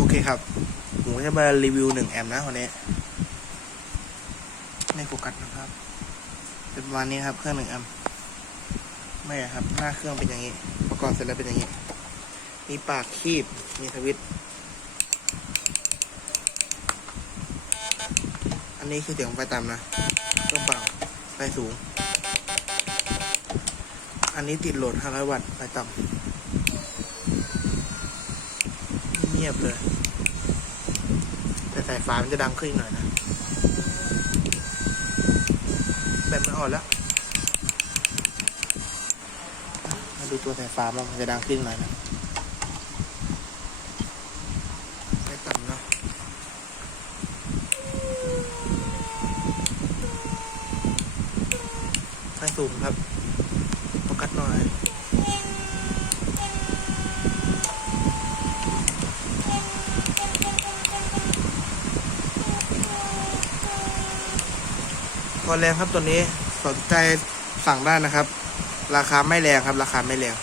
โอเคครับ ผมจะมารีวิวหนึ่งแอมป์นะวันนี้ไม่โฟกัสนะครับ เป็นประมาณนี้ครับ เครื่องหนึ่งแอมป์ไม่ครับ หน้าเครื่องเป็นอย่างนี้ ประกอบเสร็จแล้วเป็นอย่างนี้ มีปากคีบ มีสวิตช์ อันนี้คือเสียงไฟต่ำนะเครื่องเป่าไฟสูง อันนี้ติดโหลด500วัตต์ไฟต่ำ เงียบเลย แต่สายฟ้ามันจะดังขึ้นหน่อยนะแบตมันอ่อนแล้วมาดูตัวสายฟ้ามันจะดังขึ้นหน่อยนะไม่ต่ำเนาะไฟสูงครับโฟกัสหน่อย พอแรงครับตัวนี้สนใจสั่งได้นะครับ ราคาไม่แรงครับ ราคาไม่แรง